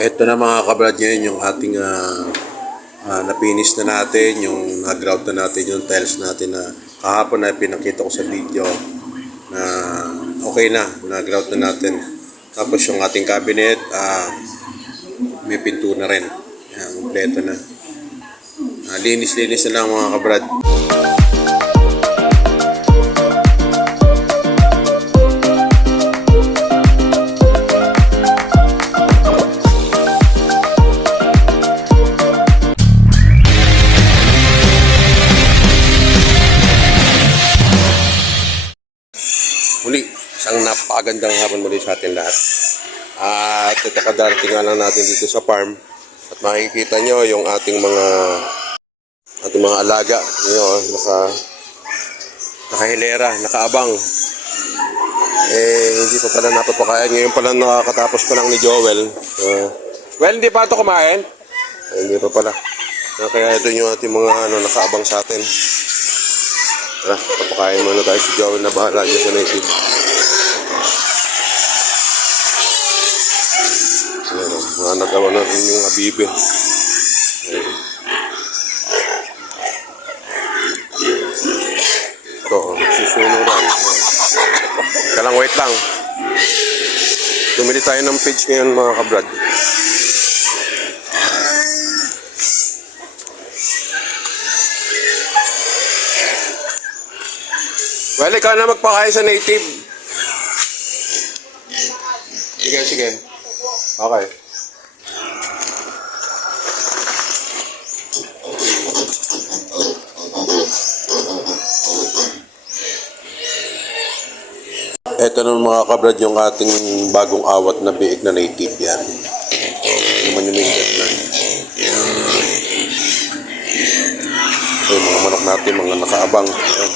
Ito na mga kabrad ngayon yung ating na-finish na natin, yung na-grout na natin yung tiles natin na kahapon na pinakita ko sa video na okay na, na-grout na natin. Tapos yung ating cabinet, may pinto na rin. Yan, kompleto na. Linis-linis na lang mga kabrad. Muli, isang napakagandang hapon muli sa atin lahat. At itakadarating nga lang natin dito sa farm. At makikita nyo yung ating mga alaga. Yun, nakahilera, nakaabang. Hindi pa pala napapakain. Ngayon pala nakakatapos pa lang ni Joel. Well, hindi pa ito kumain? Hindi pa pala. Kaya ito yung ating mga nakaabang sa atin. Tara, papakain muna tayo si Joel na bahala dyan sa native. Ayan, mga nagawa na rin yung abibe. Ito, susunuran. Teka lang, wait lang. Tumili tayo ng page ngayon mga kabrad. Well, ikaw na magpakain sa native. Sige. Okay. Ito na mga kabrad yung ating bagong awat na biig na native yan. Naman yung native na. Ito yung mga manok natin, mga nakaabang. Ayan.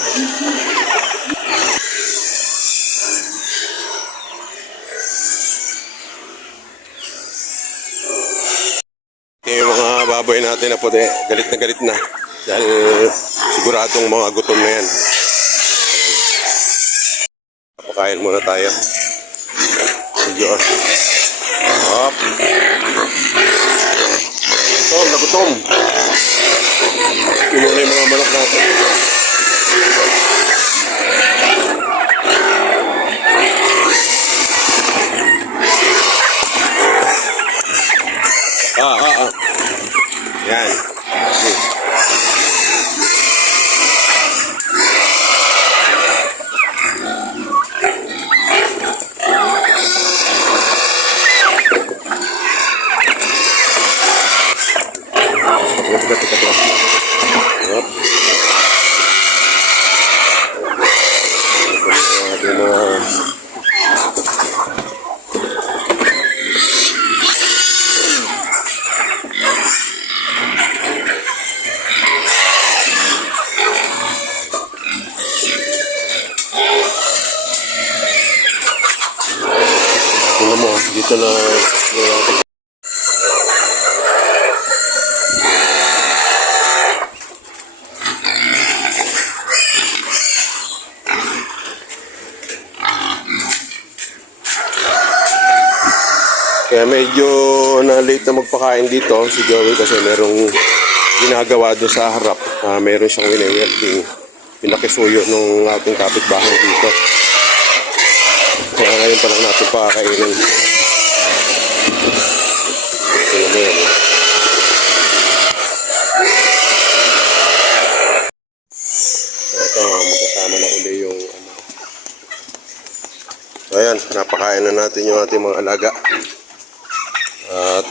Yung mga baboy natin na puti, galit na. Dahil siguradong mga gutom na yan. Pakain muna tayo. Medyo. Hop. Nagutom. Ito muna yung mga manok natin. Yan. Tingnan mo, dito na kaya medyo na-late na magpakain dito si Joey kasi merong ginagawa doon sa harap. Meron siyang winewerding pinakisuyo nung ating kapitbahay dito. Kaya ngayon pa lang natin pakakainin. Tingnan mo yan. Ito, magkasama na uli yung So ayan, napakain na natin yung ating mga alaga. At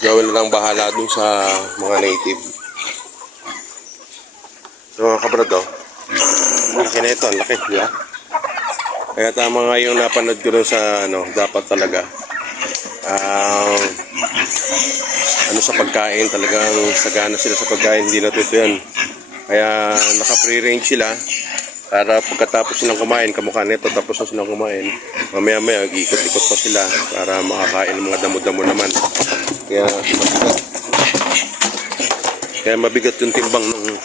gawin na lang bahala dun sa mga native. So mga kabrad, laki na ito, laki, di ba? Kaya tama nga yung napanood ko rin sa dapat talaga sa pagkain, talagang sagana sila sa pagkain, hindi natuto yan. Kaya naka-free range sila para pagkatapos silang kumain, kamukha nito tapos na silang kumain, mamaya ikot-ikot pa sila para makakain ng mga damo-damo naman. Kaya mabigat yung timbang ng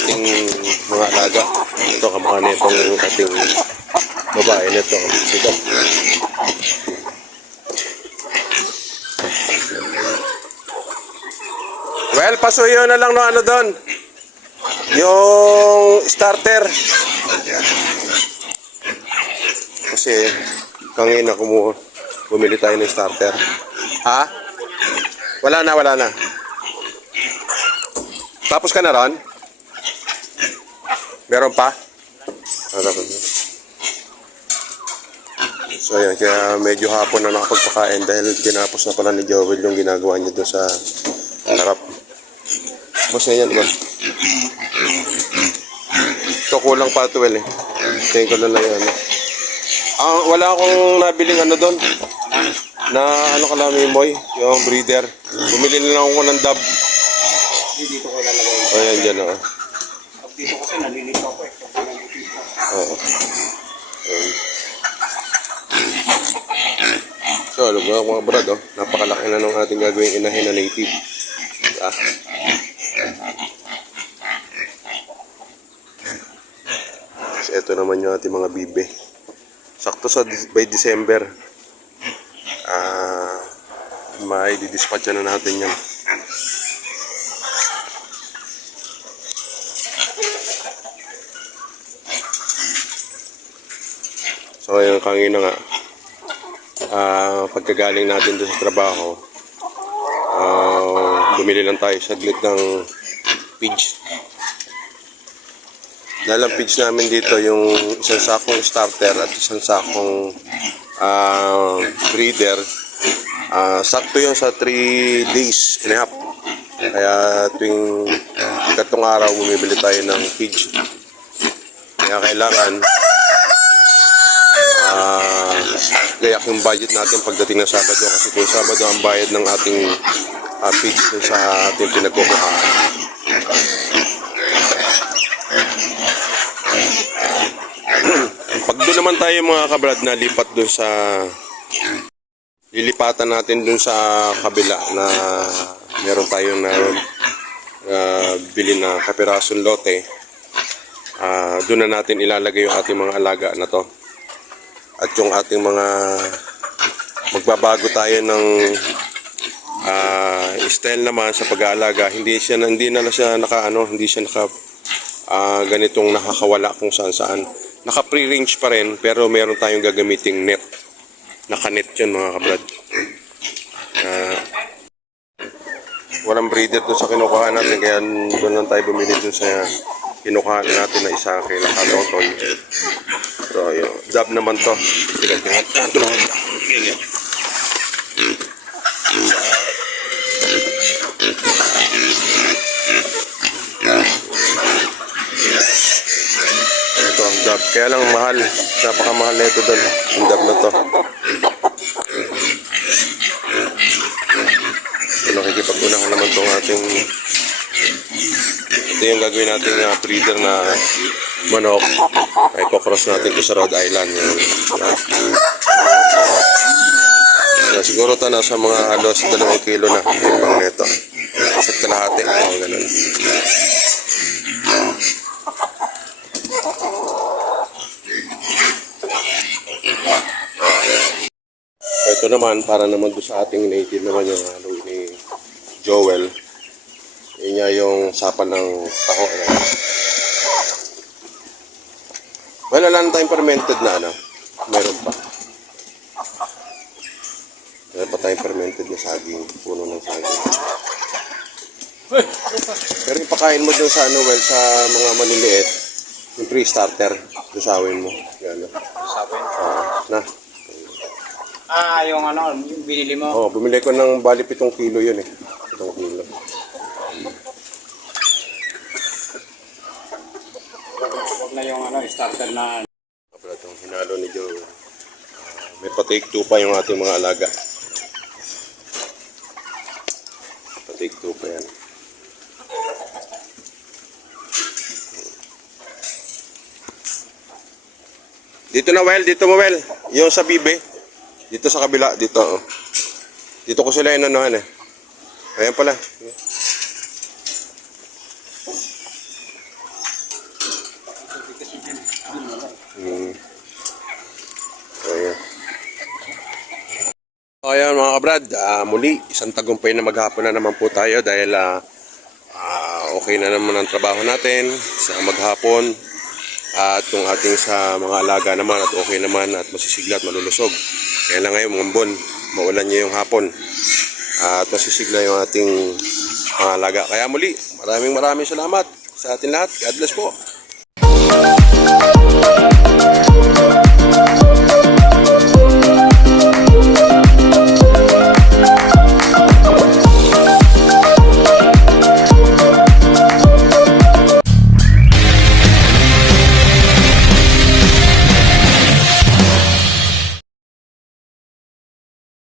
ating mga alaga. Ito kamukha nitong ating babae nito. Bigat. Well, pasuyo na lang no ano doon. Yung starter. Kasi kanina bumili tayo ng starter. Ha? Wala na. Tapos ka na ron? Meron pa? So ayan, kaya medyo hapon na nakapagpakain dahil tinapos na pala ni Joel yung ginagawa niya doon sa harap. Basta yan, diba? Ito kulang pa ito, well, eh. Tingin ko lang yan. Wala akong nabiling ano doon. Na ano ka lang, Moy, yung breeder. Bumili na lang ako ng dab. Dito ko ilalagay. O yan, dyan, o. Dito kasi nalilito ako eh. Oo. So, alam mo mga brad, oh, napakalaki na ng ating gagawing inahin na native. So, ito naman yung ating mga bibe. Sakto by December, may didispatch na natin yan. So, yung kanina nga, pagkagaling natin doon sa trabaho, bumili lang tayo saglit ng pigs. Dahil ang pigs namin dito, yung isang sakong starter at isang sakong breeder, sakto yun sa 3 days and a half. Kaya tuwing katong araw, bumibili tayo ng pigs. Kaya kailangan gayak yung budget natin pagdating ng Sabado kasi kung Sabado ang bayad ng ating pigs dun sa ating pinagkukuhaan. Pag doon naman tayo mga kabrad na lipat dun sa lilipatan natin dun sa kabila na meron tayong na bili na kapirasong lote, doon na natin ilalagay yung ating mga alaga na to. At yung ating mga magbabago tayo ng style naman sa pag-aalaga, hindi na siya ganitong nakakawala kung saan. Naka pre-range pa rin pero meron tayong gagamiting net. Naka-net 'yun mga kabrad. Walang breeder doon sa kinukuha natin kaya doon lang tayo bumili doon sa kinukuha natin na isa kay Lakatotoy. So, yung dab naman to. Ito lang. Ito ang dab. Kaya lang mahal. Napakamahal na ito doon. Ang dab na to. So, nakikipag-unahan naman itong ating ito yung gagawin natin na breeder na manok. Ay cross natin ito sa Rhode Island. Siguro ito nasa mga halos 2 kilo na yung pang neto. Sa kalahati. Ganun. Ito naman, para naman doon sa ating native naman yung ni Joel. Yun niya yung sapan ng taho. Wala lang tayong fermented na ano. Meron pa. Meron pa tayong fermented na saging. Puno ng saging. Pero ipakain mo doon sa ano, well, sa mga maliliit. Yung pre-starter. Dusawin mo. Yan. Sabay. Na. Yung ano, yung binili mo. Oh, bumili ko ng bali 7 kilo yun eh. 7 kilo. Huwag na yung ano, starter na. Kapag itong hinalo ni Joe, may pa-take 2 pa yung ating mga alaga. Pa-take 2 pa yan. Dito na, Well. Dito mo, Well. Yung sa bibe. Dito sa kabila. Dito, oh. Dito ko sila inanuhan eh. Ayan pala. Ayan. Ayan mga kabrad, muli isang tagumpay na maghapon na naman po tayo dahil okay na naman ang trabaho natin sa maghapon. At yung ating sa mga alaga naman at okay naman at masisigla at malulusog. Kaya lang ngayon mga ambon, maulan niya yung hapon. At masisigla yung ating mga alaga. Kaya muli, maraming salamat sa atin lahat. God bless po.